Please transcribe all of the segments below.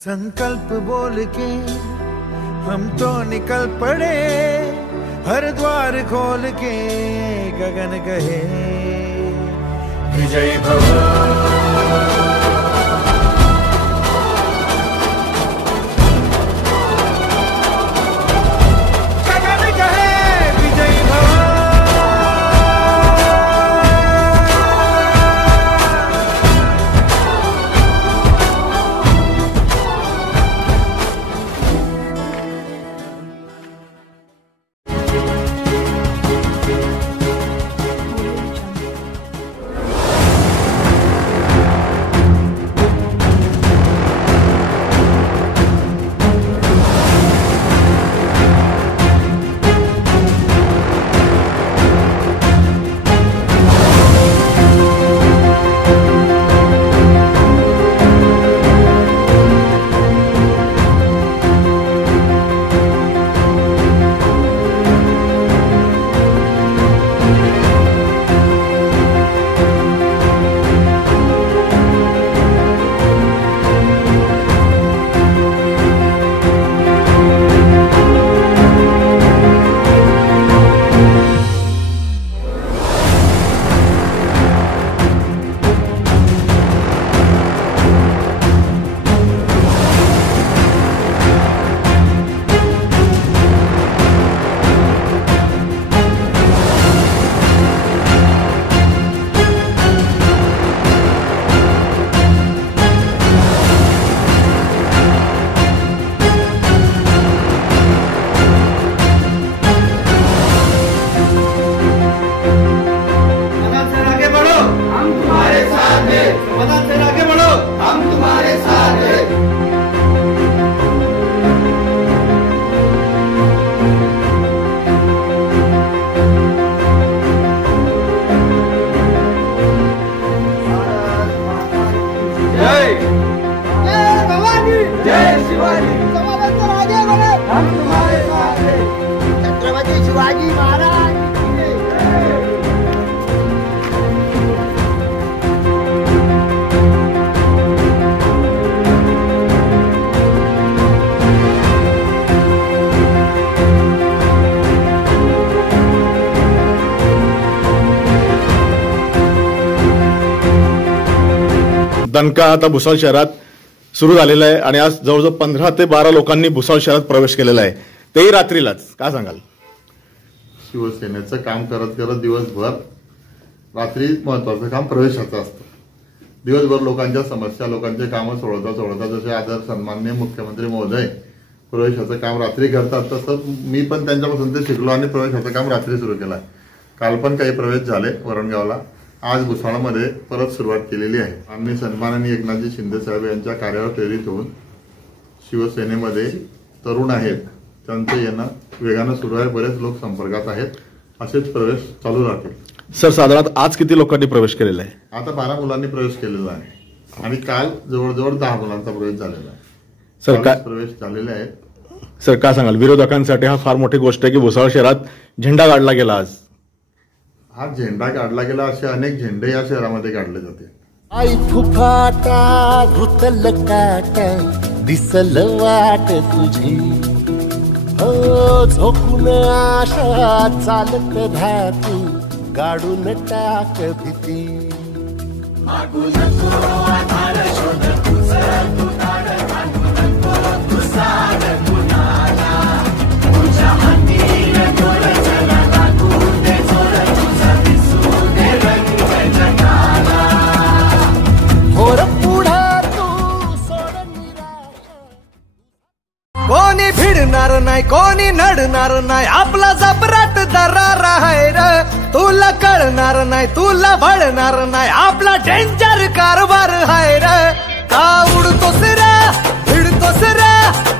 संकल्प बोल के हम तो निकल पड़े, हर द्वार खोल के गगन कहे विजय भव। दणका आता भुसावळ शहरात सुरू झालेला आहे आणि आज जवळजवळ 15 ते 12 लोकांनी भुसावळ शहरात प्रवेश केलेला आहे, तेही रात्रीलाच. काय सांगाल? शिवसेनेचं काम करत करत दिवसभर, रात्री महत्वाचं काम प्रवेशाचं असतं. दिवसभर लोकांच्या समस्या, लोकांचे कामं सोडवता जसे आदर सन्माननीय मुख्यमंत्री महोदय प्रवेशाचं काम रात्री करतात, तसं मी पण त्यांच्यापासून ते शिकलो आणि प्रवेशाचं काम रात्री सुरू केलं. काल पण काही प्रवेश झाले वरणगावला, आज भुसावळमध्ये परत सुरुवात केलेली आहे. आम्ही सन्माननीय एकनाथजी शिंदे साहेब यांच्या कार्यावर प्रेरित होऊन शिवसेनेमध्ये तरुण आहेत, त्यांचं येणं वेगानं सुरू आहे. बरेच लोक संपर्कात आहेत, असेच प्रवेश चालू राहतील. सर, साधारणतः आज किती लोकांनी प्रवेश केलेला आहे? आता 12 मुलांनी प्रवेश केलेला आहे आणि काल जवळजवळ 10 मुलांचा प्रवेश झालेला आहे. सर, काय प्रवेश झालेले आहेत? सर, काय सांगाल? विरोधकांसाठी हा फार मोठी गोष्ट आहे की भुसावळ शहरात झेंडा काढला गेला. आज हा झेंडा काढला गेला, असे अनेक झेंडे या शहरामध्ये काढले जाते. आई फुफाटा घुतल काट दिसल वाट तुझी, हो झोकून आशा चालत धातू गाडून टाक भीती. मागू नको आधार शोध तुझं तू काढ, मागू नको तुझा कुणाला, तुझ्या हाती डोळ चला लागू दे जोर, तुझा दिसू दे रंग जगाला. होर पुढे तू सोड निराशा. कोणी भिडणार नाही, कोणी नडणार नाही, आपला जबराट दरार आहे रे. तुला कळणार नाही, तुला भळणार नाही, आपला डेंजर कारभार आहे रे. का उडतोस रे, भिडतोस रे,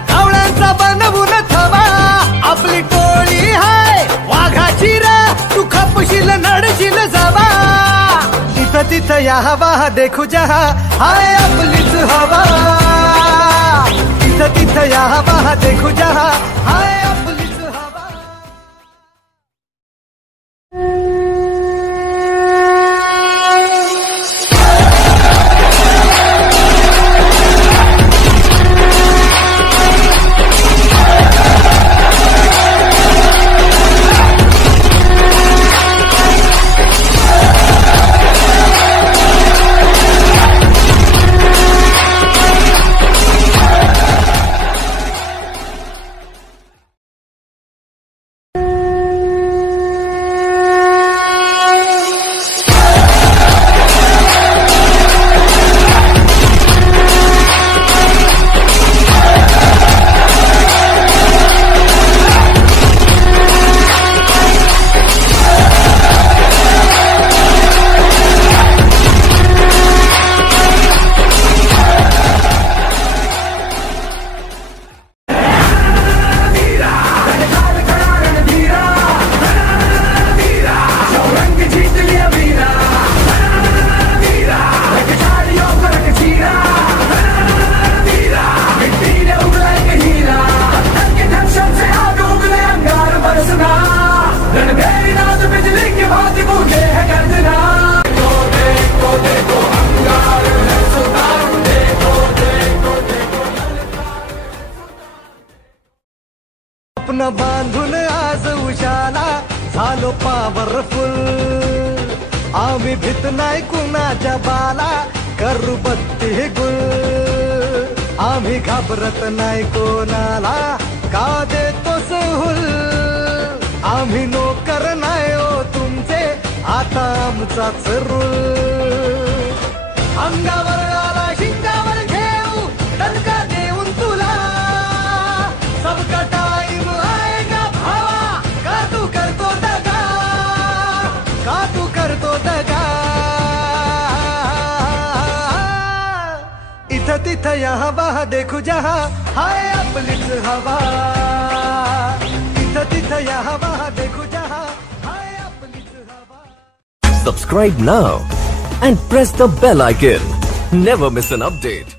कावळ्यांचा बनवून थवा. आपली टोळी हाय वाघाची रे, तू खपशील नडशील जावा. तिथं तिथं या हवा देखू जहा, हाय आपलीच हवा. तिथं तिथं या हवा देखू जहा, हाय आपलीच हवा. मन बांधून आज उशाला झालो पॉवरफुल. आम्ही भीत नाही कुणाच्या बाला करू बत्ती गुल. आम्ही घाबरत नाही कोणाला का देतो सहूल. आम्ही नोकर नाही ओ तुमचे आता आमचाच रूल. अंगावर आला शिंगावर घेऊ दणका देऊन तुला. सबका टाइम आएगा भावा का तू करतो दगा. का तू करतो दगा. इथं तिथं यहाँ वहाँ देखू जहाँ हाय आपलीच हवा. इथं तिथं यहाँ वहाँ देखू जहाँ हाय आपलीच हवा. Subscribe now and press the bell icon. Never miss an update.